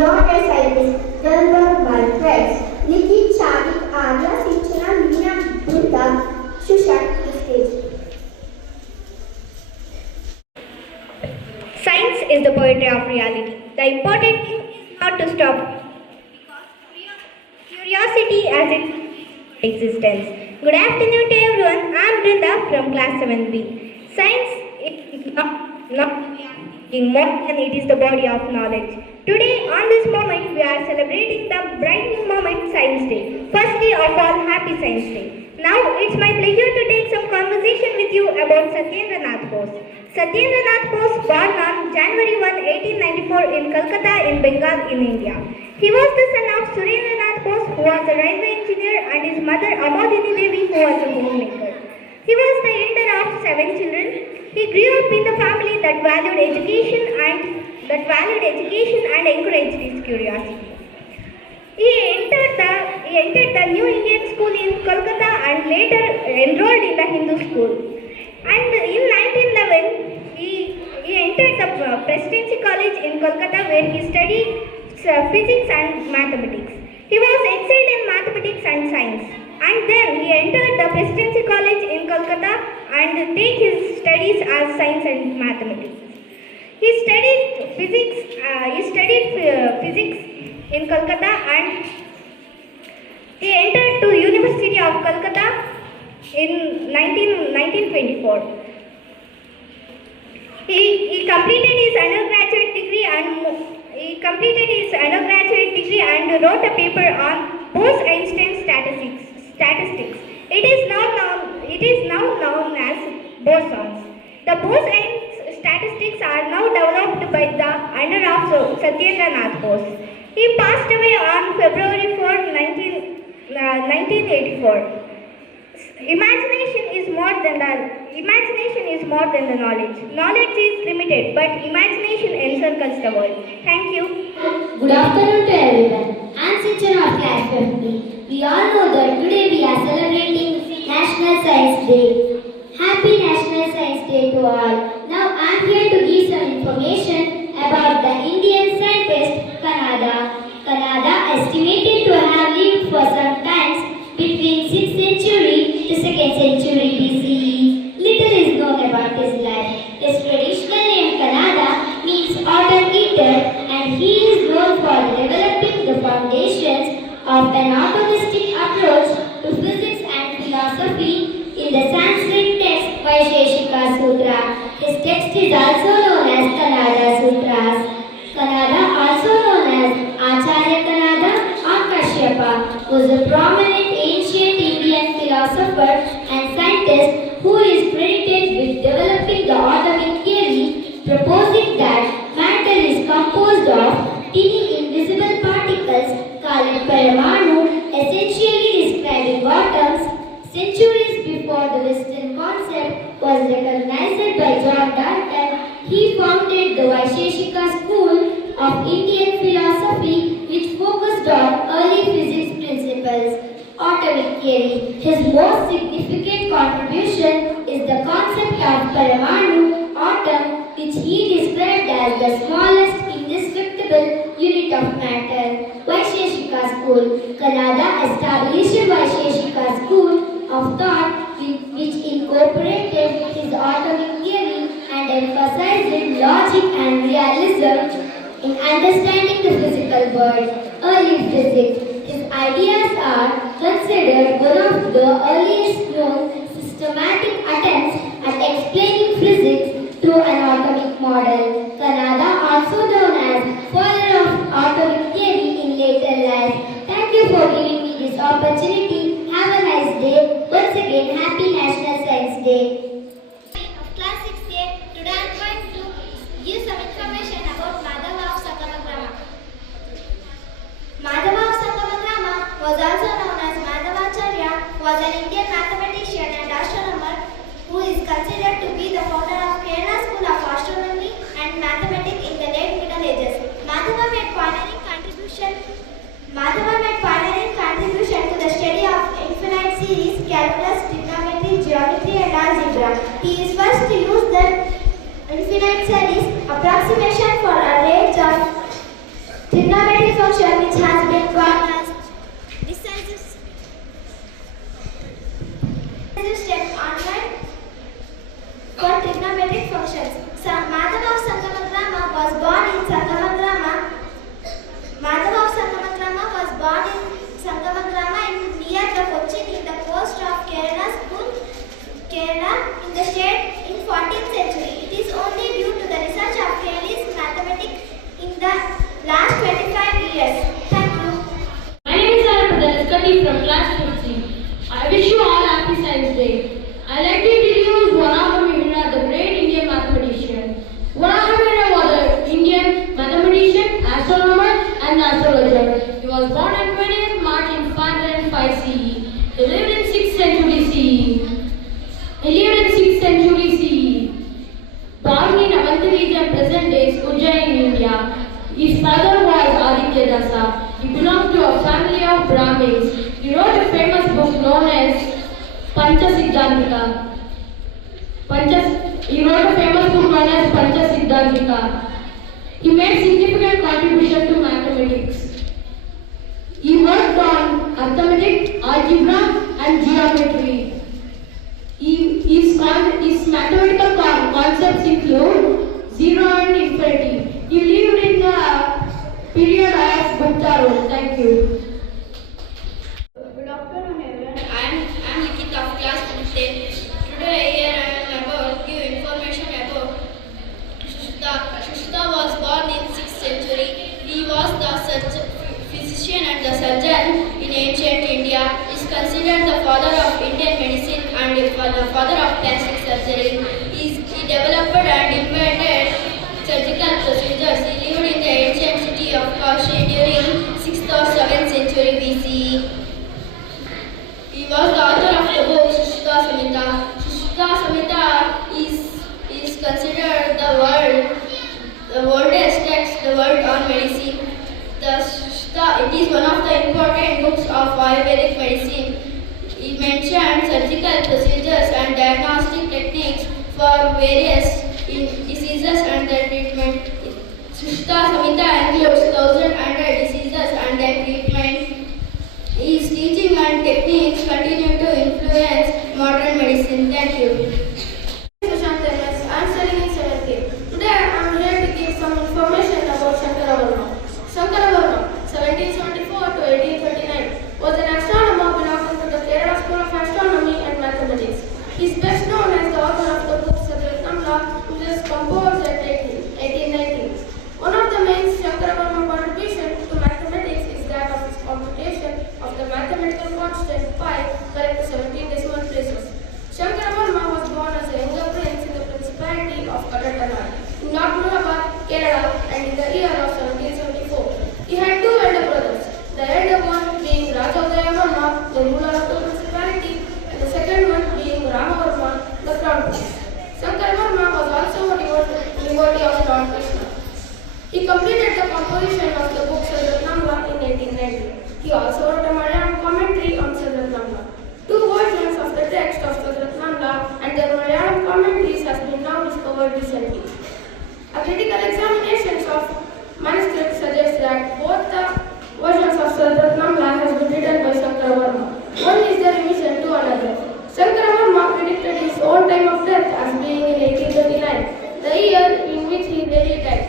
not a scientist. They were my friends. Likit, charvi, arya, sinchana, brunda, shushank, stage. Science is the poetry of reality. The important thing is not to stop because curiosity has its existence. Good afternoon to everyone. I am Brunda from class 7B. Science is not more than it is the body of knowledge. Today, on this moment, we are celebrating the bright new moment, Science Day. Firstly of all, Happy Science Day. Now, it's my pleasure to take some conversation with you about Satyendranath Bose. Satyendranath Bose, born on January 1, 1894 in Calcutta in Bengal in India. He was the son of Surendranath Bose, who was a railway engineer, and his mother Amodini Devi, who was a homemaker. He was the elder of 7 children. He grew up in the family that valued education and encouraged his curiosity. He entered the New Indian School in Kolkata and later enrolled in the Hindu school. And in 1911, he entered the Presidency College in Kolkata where he studied physics and mathematics. He was excelled in mathematics and science. And then he entered the Presidency College in Kolkata and take his studies as science and mathematics. He studied physics in Kolkata and he entered to University of Kolkata in 1924. He completed his undergraduate degree and wrote a paper on Bose-Einstein statistics. It is now known as bosons. The Bose-Einstein statistics are now developed by the under of Satyendranath Bose. He passed away on February 4, 1984. Imagination is more than the knowledge. Knowledge is limited, but imagination encircles the world. Thank you. Good afternoon to everyone. I am sinchana of class 50. We all know that today we are celebrating National Science Day. Happy National Science Day to all. Now I am here to give some information about the Indian scientist Kanada. Kanada estimated to have lived for some times between 6th century to 2nd century BCE. Little is known about his life. His traditional name Kanada means autumn eater, and he is known for developing the foundations of an atomistic approach to physics and philosophy in the Sanskrit text Vaisheshika Sutra. His text is also known as Kanada Sutras. Kanada, also known as Acharya Kanada or Kashyapa, was a prominent ancient Indian philosopher and scientist who is credited with developing the atomic theory, proposing that matter is composed of teeny invisible particles called paramanu, essentially describing atoms. Centuries before the Western concept was recognized by John Dalton, he founded the Vaisheshika School of Indian philosophy, which focused on early physics principles. Atomic theory. His most significant contribution is the concept of paramanu, atom, which he described as the smallest indestructible unit of matter. Vaisheshika School. Kanada established Vaisheshika School of thought which incorporated his atomic theory and emphasized logic and realism in understanding the physical world. Early physics. His ideas are considered one of the earliest known systematic attempts at explaining physics through an atomic model. Kanada, also known as father of atomic theory in later life. Thank you for giving me this opportunity. Have a nice day. Once again, Happy National Science Day. Of class 6A, today I am going to give some information about Madhava of Sakamagrama. Madhava of Sakamagrama was also known as Madhavacharya, was an Indian mathematician and astronomer who is considered to be the founder of Kerala School of Astronomy and Mathematics in the late Middle Ages. Madhava made pioneering contribution to the study of infinite series, calculus, trigonometry, geometry and algebra. He is first to use the infinite series approximation for a range of trigonometry last 25 years. Thank you. My name is Arya from class 15. I wish you all happy Science Day. I like to introduce Varahamihira, the great Indian mathematician. Varahamihira was an Indian mathematician, astronomer, and astrologer. He was born on 20th March in 505 CE. He lived in 6th century CE. Born in Avanti region, present day Ujjain in India. His father was Arya. He belonged to a family of Brahmins. He wrote a famous book known as He made significant contribution to mathematics. He worked on arithmetic, algebra, and geometry. His mathematical concepts include zero and infinity. He lived in the period of Gupta rule. Thank you. Good afternoon, everyone. I am likit of class 10. Today here I am about give information about Shushta. Shushta was born in 6th century. He was the physician and the surgeon in ancient India. He is considered the father of Indian medicine and the father of plastic surgery. He developed and invented surgical procedures. He lived in the ancient city of Kashi during 6th or 7th century BCE. He was the author of the book Shushta Samhita. Shushta Samhita is considered the oldest text the world on medicine. It is one of the important books of Ayurvedic medicine. He mentioned surgical procedures and diagnostic techniques for various diseases and their treatment. Shushta Samhita includes 1,100 diseases and their treatment. His teaching and techniques continue to influence modern medicine. Thank you. Shushank, I am studying in 7th grade. Today I am here to give some information about Shankaravarma. Shankaravarma, 1774 to 1839, was an astronomer belonging to the Kerala School of Astronomy and Mathematics. He is best known as the author of the book Satratnamla, which was composed at 1819. One of the main Shankaravarma contributions to mathematics is that of his computation of the mathematical constant pi correct to 17 decimal places. Shankaravarma was born as a younger prince in the Principality of Katattanad in North Malabar, Kerala, and in the year of 1774. He had two elder brothers, the elder one being Rajaudaya, the ruler of the Principality, and the second one being Ramavarma, the crown prince. Shankaravarma was also a devotee of Lord Krishna. He completed the composition of the book Satratnamla in 1890. He also wrote a Malayalam commentary on Satratnamla. Two versions of the text of Satratnamla and their Malayalam commentaries has been now discovered recently. A critical examination of manuscripts suggests that both the versions of Satratnamla has been written by Shankaravarma. One is the revision to another. Shankaravarma predicted his own time of death as being in 1839, the year in which he really died.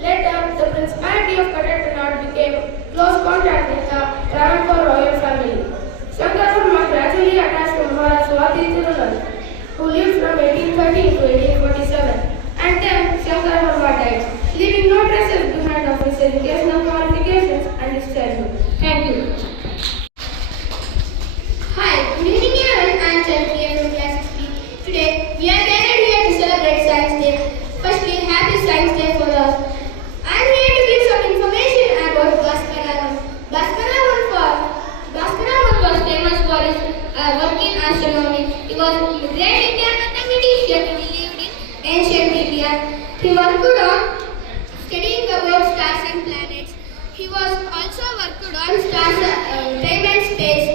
Later, the Principality of Katattanad became close contact with the Travancore royal family. Shankaravarma gradually attached to Maharaj Swati Tirunal, who lived from 1813 to 1847, and then Shankaravarma died, leaving no traces behind of his educational qualifications and his childhood. Thank you. Hi, good evening everyone. I am Charvi from class 16. Today, we are gathered here to celebrate Science Day. Firstly, happy Science Day for us. I am here to give some information about Bhaskaravan. Bhaskaravan was famous for his work in astronomy. He was a great Indian mathematician who lived in ancient India. He worked on studying about stars and planets. He was also worked on stars, time and space.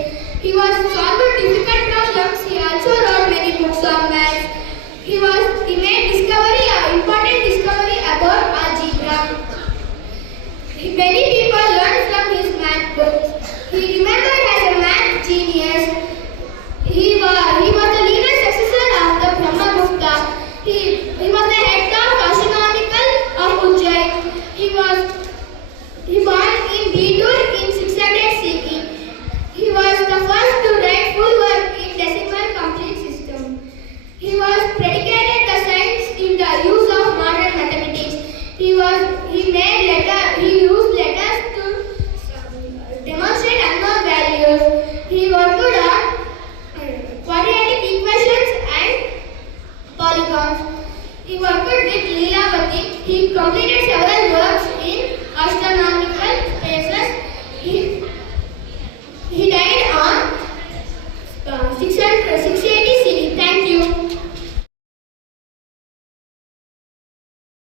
He was solved difficult problems. He also wrote many books on maths. He made important discovery about algebra. Many people learned from his math books. He remembered as a math genius. He was the leader successor of the Brahmagupta. He was the head of astronomical of Ujjain. He born in Bidur in 600 CE. He was the first to write full work in decimal complete system. He was predicated the science in the use of modern mathematics. He He used letters to demonstrate unknown values. He worked on quadratic equations and polygons. He worked with Leelavati. He completed several works in astronomical